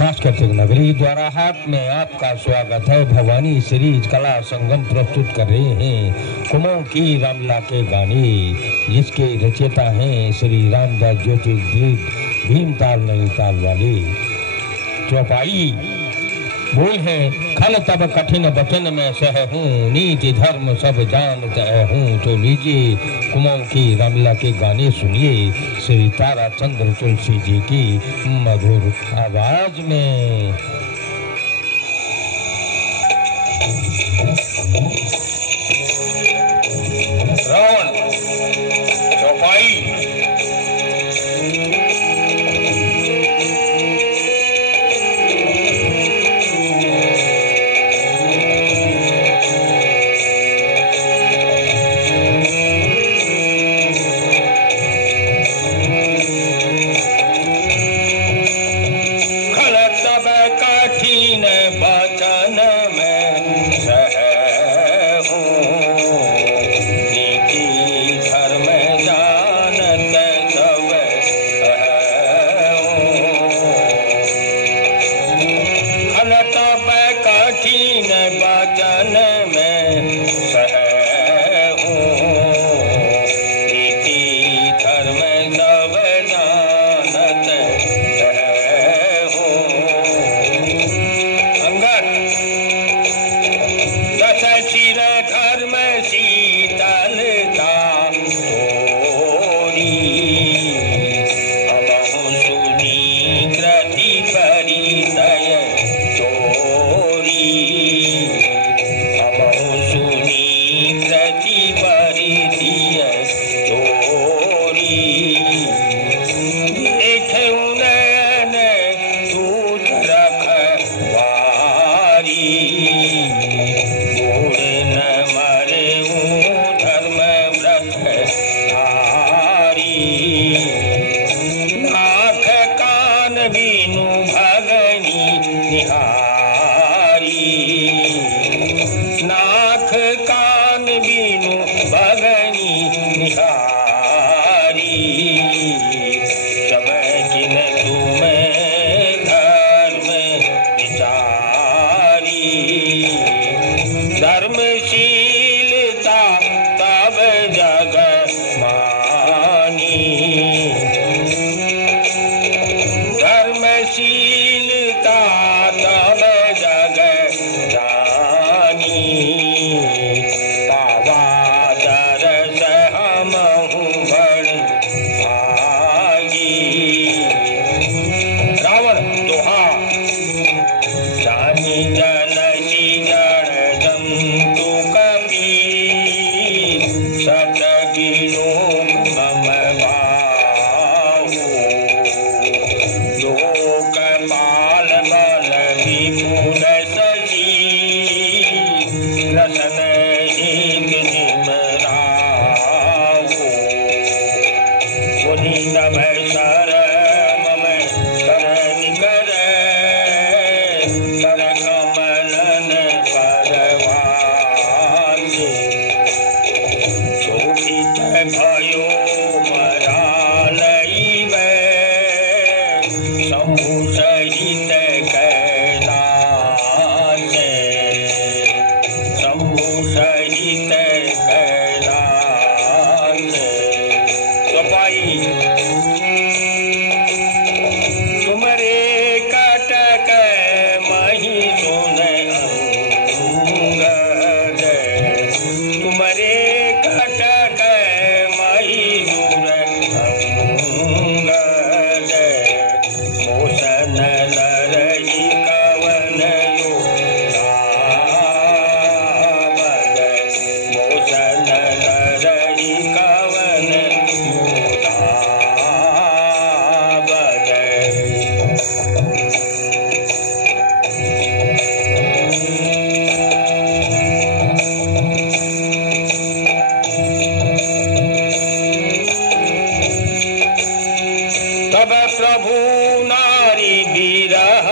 सांस्कृतिक नगरी द्वाराहाट में आपका स्वागत है। भवानी सीरीज कला संगम प्रस्तुत कर रहे हैं कुमाऊं की रामला के गाने, जिसके रचयिता हैं श्री रामदास ज्योतिर्गीत भीमताल नहीं ताल वाले। चौपाई बोल है खल तब कठिन बचन में सह हूँ, नीति धर्म सब जानत हूँ। तो लीजिए कुमाऊं की रामला के गाने सुनिए श्री तारा चंद्र तुलसी जी की मधुर आवाज में। रावण चौपाई। बचन में सह हूँ, नीति धर्म जानत सब खल तब कठिन बचन में सह हूँ, नीति धर्म सब जानत चिर धर्म शीतलता तोरी, हमहु सुनी कृति परिदय चोरी, हमहु सुनी कृति परिदय चोरी। देखऊ नयन दूत रखवारी, बीनु भगनी निहारी, नाथ कान बीनु भगनी निहारी। समय किन तुम्हें धर्म विचारी, धर्मशीलता तब जग मानी, धर्मशीलता तब जग जानी। पावा दरस हमहु बड़ भागी। रावण दोहा। जानी जलसी जड़ जंतु कपी, सत विलोक मम लोकपाल बल विपुल सजी, रसन एक निमरावो। मुनि नभ सर मम कर निकर, कर कमलन परवासे। शोभित भयो मरालइबै, शंभु सहित कैलास, शंभु सहित कैलास। चौपाई। तुमरे कटक मही सुन अंगद, तुमरे कटक मही सुन अंगद। मोसन लरही कवन योदावद, मोसन लरही कवन योदावद। तब प्रभु नारी विरह